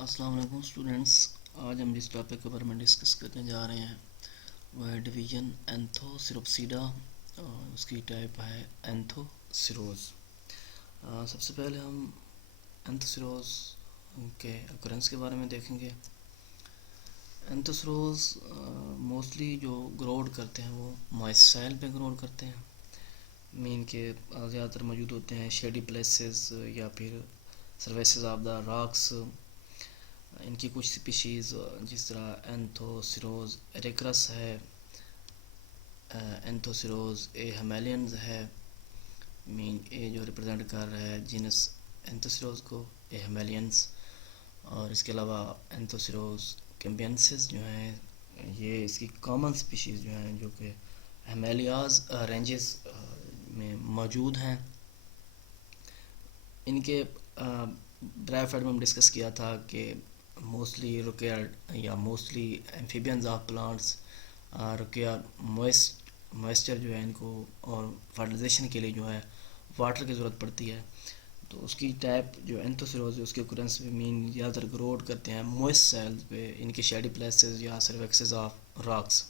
अस्सलाम वालेकुम स्टूडेंट्स। आज हम जिस टॉपिक के बारे में डिस्कस करने जा रहे हैं वह है डिवीजन एंथोसिरोप्सिडा। उसकी टाइप है एंथोसिरोज। सबसे पहले हम एंथोसिरोज के अकरेंस के बारे में देखेंगे। एंथोसिरोज मोस्टली जो ग्रोड करते हैं वो मॉइस्ट सॉइल पे ग्रोड करते हैं। मीन के ज़्यादातर मौजूद होते हैं शेडी प्लेसेस या फिर सर्फेसेस ऑफ द रॉक्स। इनकी कुछ स्पीशीज़ जिस तरह एंथोसिरोज एरिक्रस है, एंथोसिरोज ए हेमेलियंस है। मीन ए जो रिप्रेजेंट कर रहा है जीनस एंथोसिरोज को, ए हेमेलियंस। और इसके अलावा एंथोसिरोज कैम्बियंसिस जो हैं ये इसकी कॉमन स्पीशीज़ जो हैं जो कि हेमेलियाज रेंजेस में मौजूद हैं। इनके ब्रायोफाइट में हम डिस्कस किया था कि मोस्टली रिक्वायर्ड या mostly amphibians of plants require moisture जो है इनको, और फर्टिलाइजेशन के लिए जो है वाटर की ज़रूरत पड़ती है। तो उसकी टाइप जो एंथोसिरोज है उसके ओकरेंस पे मीन ज़्यादातर ग्रोड करते हैं मॉइस्ट सॉइल्स पे, इनके शेडी प्लेसेस या सर्फेसेस ऑफ रॉक्स।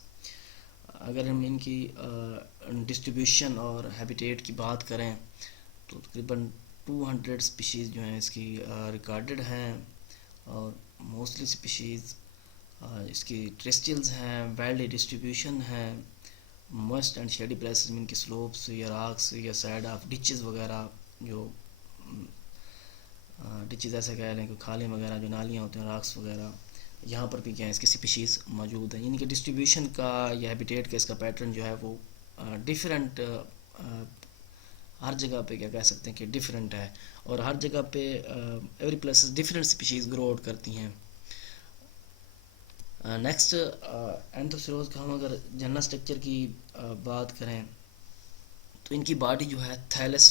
अगर हम इनकी डिस्ट्रीब्यूशन और हैबिटेट की बात करें तो तकरीबन 200 स्पीशीज़ जो हैं इसकी रिकॉर्डेड हैं। और मोस्टली स्पीशीज़ इसकी टेरेस्ट्रियल्स हैं, वाइल्ड डिस्ट्रीब्यूशन है, मॉइस्ट एंड शेडी प्लेसेस में इनके स्लोप्स या रॉक्स या साइड ऑफ डिचेस वगैरह, जो डिचेस ऐसे कह लें कि खाले वगैरह जो नालियाँ होती हैं, रॉक्स वगैरह, यहाँ पर भी क्या है इसकी स्पीशीज़ मौजूद हैं। इनके डिस्ट्रीब्यूशन का या हैबिटेट का इसका पैटर्न जो है वो डिफरेंट, हर जगह पे क्या कह सकते हैं कि डिफरेंट है। और हर जगह पे every places different species grow out करती हैं। नेक्स्ट एंथोसिरोज का हम अगर जनरल स्ट्रक्चर की बात करें तो इनकी बॉडी जो है थैलस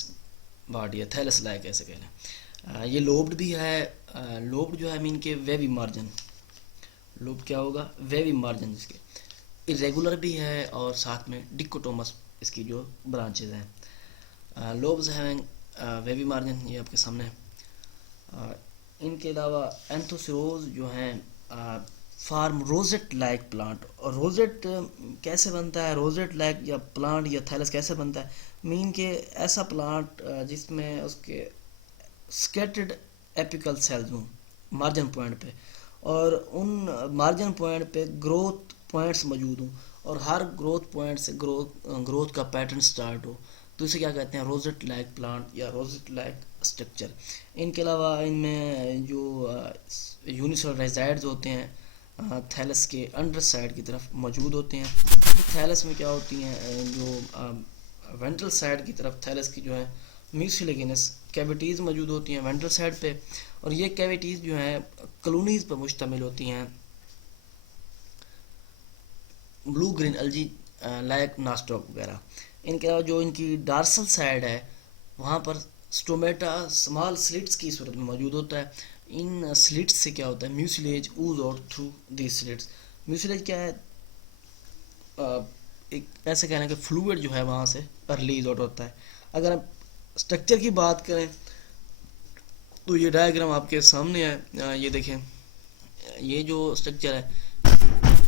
बॉडी है, थैलस लाइक ऐसे कह लें। ये लोब्ड भी है। लोब्ड जो है मीन के वेवी मार्जिन, लोब क्या होगा, वेवी मार्जिन जिसके इरेगुलर भी है, और साथ में डिकोटोमस इसकी जो ब्रांचेज हैं। लोब्स हैं वेवी मार्जिन, ये आपके सामने है। इनके अलावा एंथोसिरोज जो हैं फार्म रोजेट लाइक प्लांट। और रोजेट कैसे बनता है, रोजेट लाइक या प्लांट या थैलस कैसे बनता है, मीन के ऐसा प्लांट जिसमें उसके स्कैटर्ड एपिकल सेल्स हों मार्जिन पॉइंट पे, और उन मार्जिन पॉइंट पे ग्रोथ पॉइंट्स मौजूद हों, और हर ग्रोथ पॉइंट से ग्रोथ का पैटर्न स्टार्ट हो, तो इसे क्या कहते हैं, रोजेट लाइक प्लांट या रोजेट लाइक स्ट्रक्चर। इनके अलावा इनमें जो यूनिसेलुलर रेजाइड्स होते हैं थैलस के अंडर साइड की तरफ मौजूद होते हैं। थैलस में क्या होती हैं, जो वेंट्रल साइड की तरफ थैलस की जो है म्यूसिलेगिनस कैविटीज़ मौजूद होती हैं वेंट्रल साइड पे, और ये कैविटीज़ जो हैं कॉलोनीज़ पर मुश्तमिल होती हैं, ब्लू ग्रीन एल्जी लाइक नास्टॉक वगैरह। इनके अलावा जो इनकी डार्सल साइड है वहाँ पर स्टोमेटा स्मॉल स्लिट्स की सूरत में मौजूद होता है। इन स्लिट्स से क्या होता है, mucilage Uz out through the slits. Mucilage क्या है, एक ऐसे कहना कि फ्लूइड जो है वहाँ से रिलीज आउट होता है। अगर आप स्ट्रक्चर की बात करें तो ये डायग्राम आपके सामने है, ये देखें, ये जो स्ट्रक्चर है,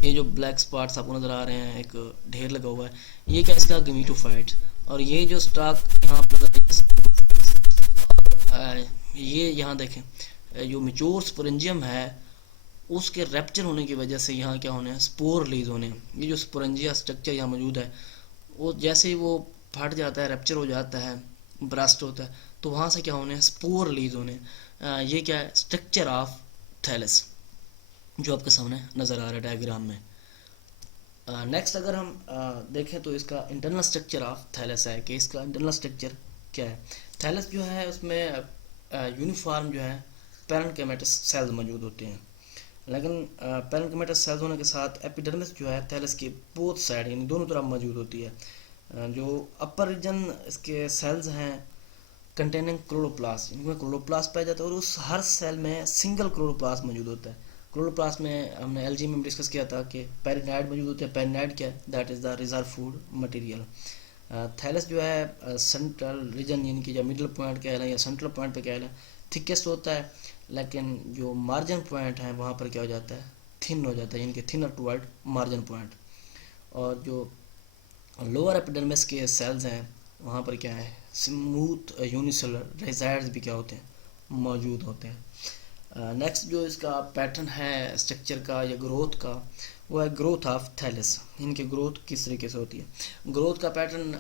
ये जो ब्लैक स्पॉट्स आपको नज़र आ रहे हैं, एक ढेर लगा हुआ है, ये क्या इसका गमीटोफाइट्स। और ये जो स्टॉक यहाँ पर ये यहाँ देखें, जो मिचोर स्पोरेंजियम है उसके रैप्चर होने की वजह से यहाँ क्या होने हैं, स्पोर रिलीज होने हैं। ये जो स्पोरेंजिया स्ट्रक्चर यहाँ मौजूद है वो जैसे ही वो फट जाता है, रैप्चर हो जाता है, ब्रस्ट होता है, तो वहाँ से क्या होने हैं, स्पोर रिलीज होने हैं। ये क्या है, स्ट्रक्चर ऑफ थैलस जो आपके सामने नज़र आ रहा है डायग्राम में। नेक्स्ट अगर हम देखें तो इसका इंटरनल स्ट्रक्चर ऑफ थैलस है कि इसका इंटरनल स्ट्रक्चर क्या है। थैलस जो है उसमें यूनिफॉर्म जो है पैरेन्काइमेटस सेल्स मौजूद होते हैं, लेकिन पैरेन्काइमेटस सेल्स होने के साथ एपिडर्मिस जो है थैलस की बोथ साइड यानी दोनों तरफ मौजूद होती है। जो अपर रीजन इसके सेल्स हैं कंटेनिंग क्लोरोप्लास्ट, इनमें क्लोरोप्लास्ट पाया जाता है, और उस हर सेल में सिंगल क्लोरोप्लास्ट मौजूद होता है। क्लोरोप्लास्ट में हमने एलजी में डिस्कस किया था कि पेरिनाइड मौजूद होते हैं। पेरिनाइड क्या है, that is the reserve food material. Thallus जो है सेंट्रल रीजन यानी कि या मिडल पॉइंट कह लें या सेंट्रल पॉइंट पे कह लें, थिकेस्ट होता है, लेकिन जो मार्जिन पॉइंट है वहाँ पर क्या हो जाता है, थिन हो जाता है, यानी कि थिनर टुवर्ड मार्जिन पॉइंट। और जो लोअर एपिडर्मिस के सेल्स हैं वहाँ पर क्या है, स्मूथ यूनिसेलर रेजाइड्स भी क्या होते हैं, मौजूद होते हैं। नेक्स्ट जो इसका पैटर्न है स्ट्रक्चर का या ग्रोथ का, वो है ग्रोथ ऑफ थैलस। इनकी ग्रोथ किस तरीके से होती है। ग्रोथ का पैटर्न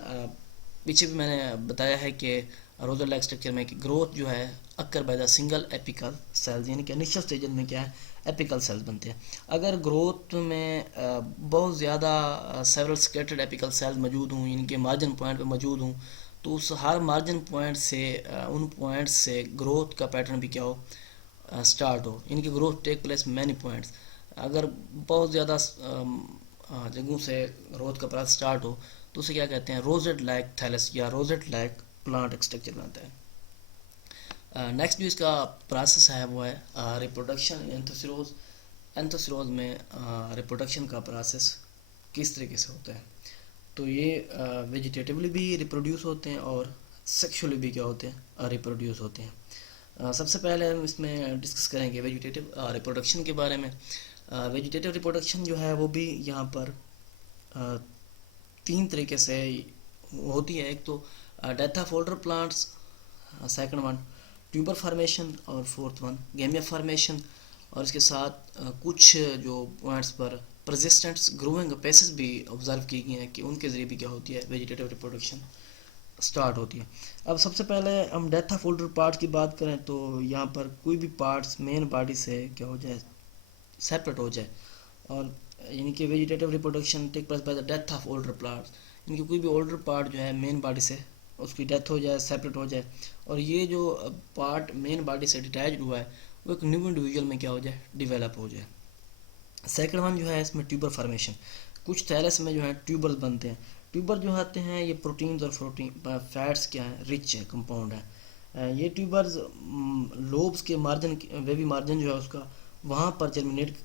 पीछे भी मैंने बताया है कि रोजर लाइक स्ट्रक्चर में कि ग्रोथ जो है occur by the single apical cells, यानी कि इनिशियल स्टेज में क्या है, एपिकल सेल्स बनते हैं। अगर ग्रोथ में बहुत ज़्यादा सेवरल स्कैटर्ड एपिकल सेल्स मौजूद हों, इनके मार्जिन पॉइंट पे मौजूद हों, तो उस हर मार्जिन पॉइंट से उन पॉइंट से ग्रोथ का पैटर्न भी क्या हो, स्टार्ट हो, इनकी growth take place many points. अगर बहुत ज़्यादा जगहों से ग्रोथ का प्रोसेस स्टार्ट हो तो उसे क्या कहते हैं, रोजेट लाइक थैलस या रोजेट लाइक प्लांट स्ट्रक्चर बनता है। नेक्स्ट जो इसका प्रोसेस है वो है रिप्रोडक्शन एंथोसिरोज। एंथोसिरोज में रिप्रोडक्शन का प्रोसेस किस तरीके से होता है, तो ये वेजिटेटिवली भी रिप्रोड्यूस होते हैं और सेक्सुअली भी क्या होते हैं, रिप्रोड्यूस होते हैं। सबसे पहले हम इसमें डिस्कस करेंगे वेजिटेटिव रिप्रोडक्शन के बारे में। वेजिटेटिव रिप्रोडक्शन जो है वो भी यहाँ पर तीन तरीके से होती है। एक तो death of older plants, second one tuber formation और फोर्थ वन गैमिया फार्मेशन। और इसके साथ कुछ जो पॉइंट्स पर परसिस्टेंट ग्रोइंग पेसेस भी ऑब्जर्व की गई हैं कि उनके ज़रिए भी क्या होती है, वेजिटेटिव रिप्रोडक्शन स्टार्ट होती है। अब सबसे पहले हम डेथ ऑफ ओल्डर पार्ट्स की बात करें तो यहाँ पर कोई भी पार्ट्स मेन बॉडी से क्या हो जाए, सेपरेट हो जाए, और यानी कि vegetative reproduction take place by the death of older plants. इनकी कोई भी ओल्डर पार्ट जो है मेन बॉडी से उसकी डेथ हो जाए, सेपरेट हो जाए, और ये जो पार्ट मेन बॉडी से डिटैच हुआ है वो एक न्यू इंडिविजुअल में क्या हो जाए, डिवेलप हो जाए। सेकंड वन जो है इसमें ट्यूबर फार्मेशन। कुछ थैलस में जो है ट्यूबर्स बनते हैं। ट्यूबर जो आते हैं ये प्रोटीन्स और फैट्स क्या है, रिच है, कंपाउंड है। ये ट्यूबर्स लोब्स के मार्जिन, वेवी मार्जिन जो है उसका, वहाँ पर जर्मिनेट,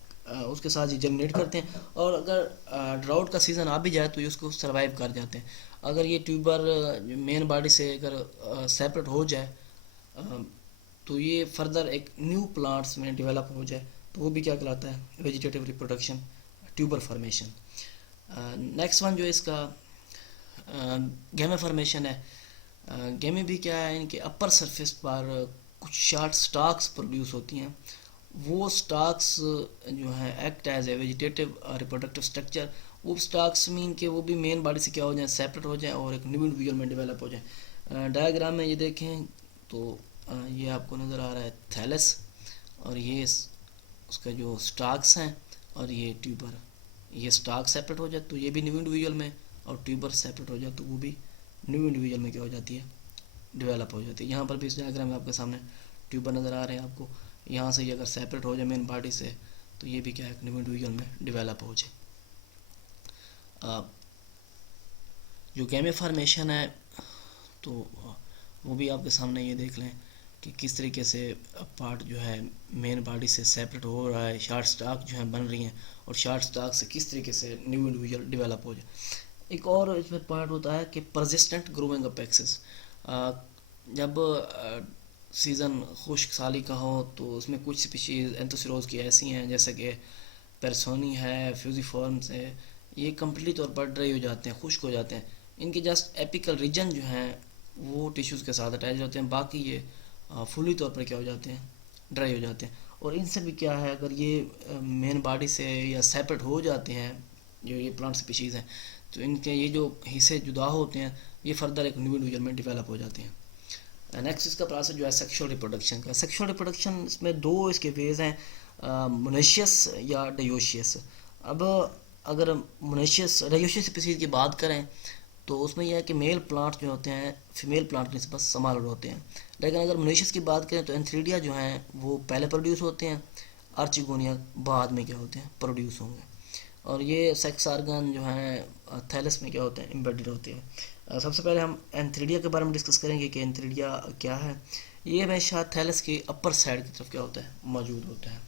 उसके साथ ही जर्मिनेट करते हैं, और अगर ड्राउट का सीज़न आ भी जाए तो ये उसको सर्वाइव कर जाते हैं। अगर ये ट्यूबर मेन बॉडी से अगर सेपरेट हो जाए तो ये फर्दर एक न्यू प्लांट्स में डेवलप हो जाए तो वो भी क्या कहलाता है, vegetative reproduction, tuber formation. Next one जो इसका गैमे फॉर्मेशन है। गैमे भी क्या है, इनके अपर सरफेस पर कुछ शार्ट स्टाक्स प्रोड्यूस होती हैं। वो स्टाक्स जो है act as a vegetative reproductive structure. वो स्टाक्स मीन के वो भी मेन बॉडी से क्या हो जाए, सेपरेट हो जाए और एक न्यू इंडिविजुअल में डेवलप हो जाए। डायग्राम में ये देखें तो ये आपको नज़र आ रहा है थैलस, और ये उसका जो स्टाक्स हैं, और ये ट्यूबर। ये स्टाक सेपरेट हो जाए तो ये भी न्यू इंडिविजुअल में, और ट्यूबर सेपरेट हो जाए तो वो भी न्यू इंडिविजुअल में क्या हो जाती है, डेवलप हो जाती है। यहाँ पर भी इस डायग्राम में आपके सामने ट्यूबर नज़र आ रहे हैं आपको। यहाँ से ये अगर सेपरेट हो जाए मेन बॉडी से तो ये भी क्या है, न्यू इंडिविजुअल में डेवलप हो जाए। जो गैमे फॉर्मेशन है तो वो भी आपके सामने ये देख लें कि किस तरीके से पार्ट जो है मेन बॉडी से सेपरेट हो रहा है, शार्ट स्टाक जो है बन रही हैं, और शार्ट स्टाक से किस तरीके से न्यू इंडिविजुअल डेवलप हो जाए। एक और इसमें पॉइंट होता है कि परसिस्टेंट ग्रोइंग अपेक्सिस। जब सीज़न खुश्क साली का हो तो उसमें कुछ स्पीशीज़ एंथोसिरोज की ऐसी हैं जैसे कि पेरसोनी है, फ्यूजीफॉर्म्स है, ये कम्प्लीटली तौर पर ड्राई हो जाते हैं, खुश्क हो जाते हैं। इनके जस्ट एपिकल रीजन जो हैं वो टिश्यूज़ के साथ अटैच होते हैं, बाकी ये फुली तौर पर क्या हो जाते हैं, ड्राई हो जाते हैं। और इनसे भी क्या है, अगर ये मेन बॉडी से या सेपरेट हो जाते हैं जो ये प्लांट स्पीशीज़ हैं, तो इनके ये जो हिस्से जुदा होते हैं ये फर्दर एक न्यू इंडिविजुअल में डेवलप हो जाते हैं। नेक्स्ट इसका प्रोसेस जो है सेक्सुअल रिप्रोडक्शन का। सेक्सुअल रिप्रोडक्शन इसमें दो इसके वेज हैं, मोनेशियस या डायोशियस। अब अगर मोनेशियस डायोशियस स्पीशीज़ की बात करें तो उसमें यह है कि मेल प्लांट जो होते हैं फीमेल प्लांट के नस्बत समाल होते हैं। लेकिन अगर मोनेशियस की बात करें तो एंथ्रीडिया जो हैं वो पहले प्रोड्यूस होते हैं, आर्चिगोनिया बाद में क्या होते हैं, प्रोड्यूस होंगे। और ये सेक्स आर्गन जो हैं थैलस में क्या होते हैं, एम्बेडेड होते हैं। सबसे पहले हम एंथ्रीडिया के बारे में डिस्कस करेंगे कि एंथ्रीडिया क्या है। ये हमेशा थैलस की अपर साइड की तरफ क्या होता है, मौजूद होता है,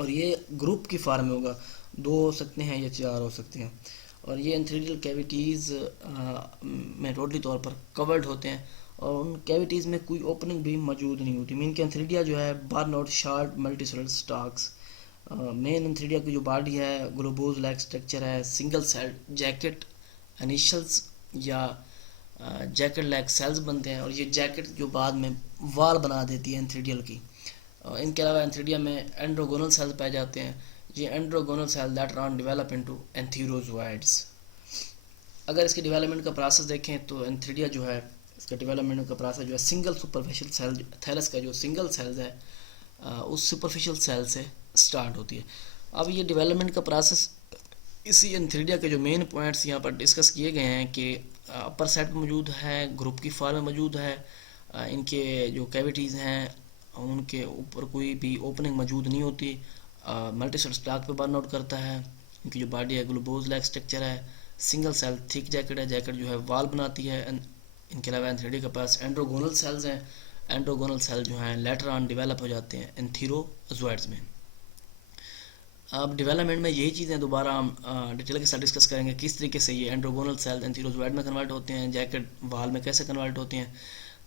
और ये ग्रुप की फॉर्म में होगा, दो हो सकते हैं या चार हो सकते हैं। और ये एंथ्रीडियल कैविटीज़ में टोटली तौर पर कवर्ड होते हैं, और उन कैविटीज़ में कोई ओपनिंग भी मौजूद नहीं होती। मेन के एंथ्रीडिया जो है burn out short multicellular stocks. Main antheridia की जो बॉडी है ग्लोबोज लाइक स्ट्रक्चर है, सिंगल सेल जैकेट इनिशियल्स या जैकेट लाइक सेल्स बनते हैं, और ये जैकेट जो बाद में वाल बना देती है एंथ्रीडियल की। इनके अलावा एंथ्रीडिया में एंड्रोगोनल सेल्स पाए जाते हैं। ये androgonial cell later on develop into antherozoids. अगर इसके डेवलपमेंट का प्रोसेस देखें तो एंथ्रीडिया जो है इसका डेवलपमेंट का प्रोसेस जो है सिंगल सुपरफिशियल सेल थैलस का जो सिंगल सेल्स है उस सुपरफिशियल सेल से स्टार्ट होती है। अब ये डेवलपमेंट का प्रोसेस इसी एंथ्रीडिया के जो मेन पॉइंट्स यहाँ पर डिस्कस किए गए हैं कि अपर सेट में मौजूद है, ग्रुप की फॉर्म में मौजूद है, इनके जो कैविटीज़ हैं उनके ऊपर कोई भी ओपनिंग मौजूद नहीं होती, मल्टीसेल स्टॉक पे बर्न आउट करता है, इनकी जो बॉडी है ग्लोबोज लाइक स्ट्रक्चर है, सिंगल सेल थिक जैकेट है, जैकेट जो है वाल बनाती है। इनके अलावा एंथ्रीडिया के पास एंड्रोगोनल सेल्स हैं, एंड्रोगोनल सेल जो हैं लेटर ऑन डेवलप हो जाते हैं एंथीरोजोइड्स में। अब डेवलपमेंट में यही चीज़ें दोबारा हम डिटेल के साथ डिस्कस करेंगे, किस तरीके से ये एंड्रोगोनल सेल एंथीरोजोइड में कन्वर्ट होते हैं, जैकेट वाल में कैसे कन्वर्ट होते हैं।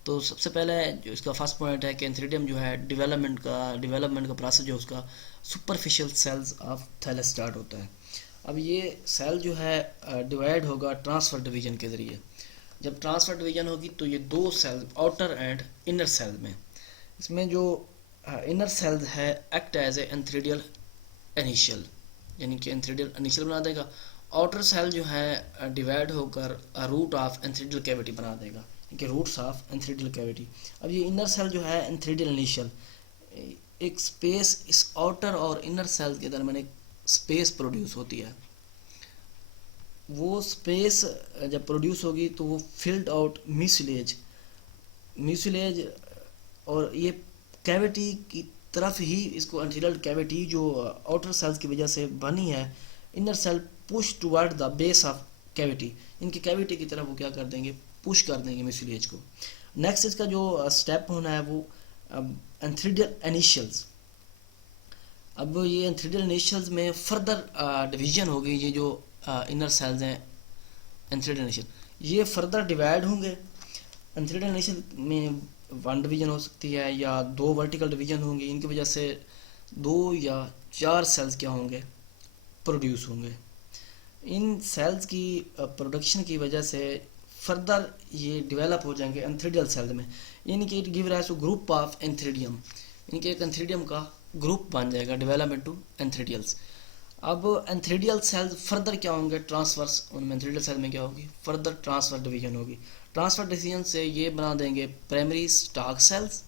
तो सबसे पहले जो इसका फर्स्ट पॉइंट है कि एंथ्रीडियम जो है डेवलपमेंट का प्रोसेस जो उसका superficial cells of thallus start होता है। अब ये सेल जो है डिवाइड होगा ट्रांसफर डिवीजन के ज़रिए। जब ट्रांसफर डिवीजन होगी तो ये दो cell outer and inner cell में, इसमें जो इनर सेल्स है act as a antheridial initial, यानी कि एंथ्रीडियल इनिशियल बना देगा। आउटर सेल जो है डिवाइड होकर रूट ऑफ एंथ्रीडियल कैविटी बना देगा, कि रूट्स ऑफ एंथ्रीडियल कैविटी। अब ये इनर सेल जो है एंथ्रीडियल इनिशियल, एक स्पेस इस आउटर और इनर सेल के दरमियान एक स्पेस प्रोड्यूस होती है। वो स्पेस जब प्रोड्यूस होगी तो वो फिल्ड आउट म्यूसिलेज और ये कैविटी की तरफ ही इसको एंथ्रीडियल कैविटी जो आउटर सेल्स की वजह से बनी है, inner cell push toward the base of cavity, इनकी कैविटी की तरफ वो क्या कर देंगे, पुश कर देंगे म्यूसिलेज को। नेक्स्ट इसका जो स्टेप होना है वो एंथ्रीडियल इनिशियल्स। अब ये एंथ्रीडियल इनिशियल्स में फर्दर डिवीजन होगी, ये जो इनर सेल्स हैं एंथ्रीडियल इनिशियल ये फर्दर डिवाइड होंगे। एंथ्रीडियल इनिशियल में वन डिवीजन हो सकती है या दो वर्टिकल डिवीजन होंगी, इनकी वजह से 2 या 4 सेल्स क्या होंगे, प्रोड्यूस होंगे। इन सेल्स की प्रोडक्शन की वजह से फर्दर ये डेवलप हो जाएंगे एंथ्रीडियल सेल में, यानी कि it give rise to group of antheridium, यानी कि एक एंथ्रीडियम का ग्रुप बन जाएगा, डेवलपमेंट टू एंथ्रीडियल्स। अब एंथ्रीडियल सेल्स फर्दर क्या होंगे, ट्रांसफर्स, उनमें एंथ्रीडियल सेल में क्या होगी, फर्दर ट्रांसफर डिवीजन होगी। ट्रांसफर डिवीजन से ये बना देंगे प्राइमरी स्टॉक सेल्स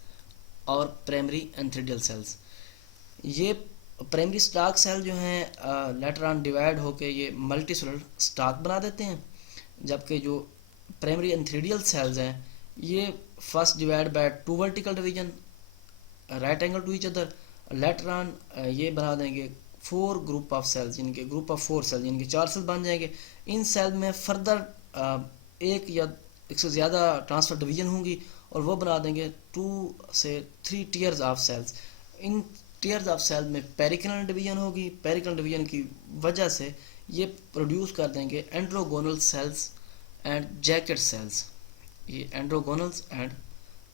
और प्राइमरी एंथ्रीडियल सेल्स। ये प्राइमरी स्टॉक सेल जो हैं लेटर ऑन डिवाइड होके ये मल्टीसेलुलर स्टॉक बना देते हैं, जबकि जो प्राइमरी एंथ्रीडियल सेल्स हैं ये first divide by 2 vertical division right angle to each other, later on ये बना देंगे 4 ग्रुप ऑफ सेल्स, यानी कि ग्रुप ऑफ 4 सेल्स, यानी कि 4 सेल बन जाएंगे। इन सेल में फर्दर एक या एक से ज़्यादा ट्रांसफर डिवीजन होंगी और वो बना देंगे 2 से 3 tiers of cells. In tiers of cell में पेरिकल डिवीजन होगी, पेरिकल डिवीजन की वजह से ये प्रोड्यूस कर देंगे एंड्रोगोनल सेल्स एंड जैकेट सेल्स। ये एंड्रोगोनल्स एंड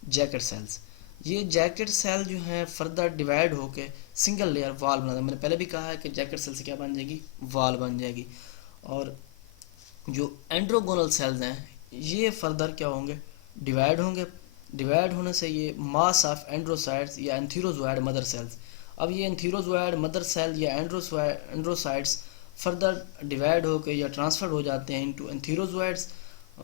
जैकेट सेल्स, ये जैकेट सेल जो है फर्दर डिवाइड होके सिंगल लेयर वाल बना देंगे। मैंने पहले भी कहा है कि जैकेट सेल से क्या बन जाएगी, वाल बन जाएगी। और जो एंड्रोगोनल सेल्स हैं ये फर्दर क्या होंगे, डिवाइड होंगे। डिवाइड होने से ये मास ऑफ एंड्रोसाइड्स या एंथीरोजोइड मदर सेल्स, अब ये एंथीरोजोइड मदर सेल या एंड्रोसाइड्स फर्दर डिवाइड होकर या ट्रांसफर हो जाते हैं इनटू एंथीरोजोइड्स।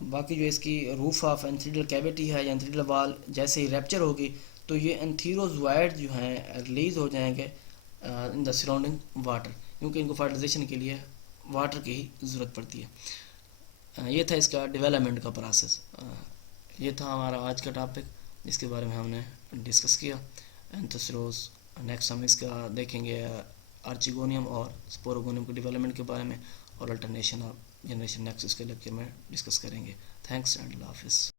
बाकी जो इसकी रूफ ऑफ एंथ्रीडियल कैविटी है या एंथ्रीडियल वाल जैसे ही रैप्चर होगी तो ये एंथीरोजोइड जो हैं रिलीज हो जाएंगे इन द सराउंडिंग वाटर, क्योंकि इनको फर्टिलाइजेशन के लिए वाटर की ही ज़रूरत पड़ती है। ये था इसका डेवलपमेंट का प्रोसेस। ये था हमारा आज का टॉपिक जिसके बारे में हमने डिस्कस किया एंथोसिरोज। नेक्स्ट हम इसका देखेंगे आर्चिगोनियम और स्पोरोगोनियम के डेवलपमेंट के बारे में और अल्टरनेशन ऑफ जनरेशन नेक्स्ट इसके लेक्चर में डिस्कस करेंगे। थैंक्स एंड अल्लाह हाफिज़।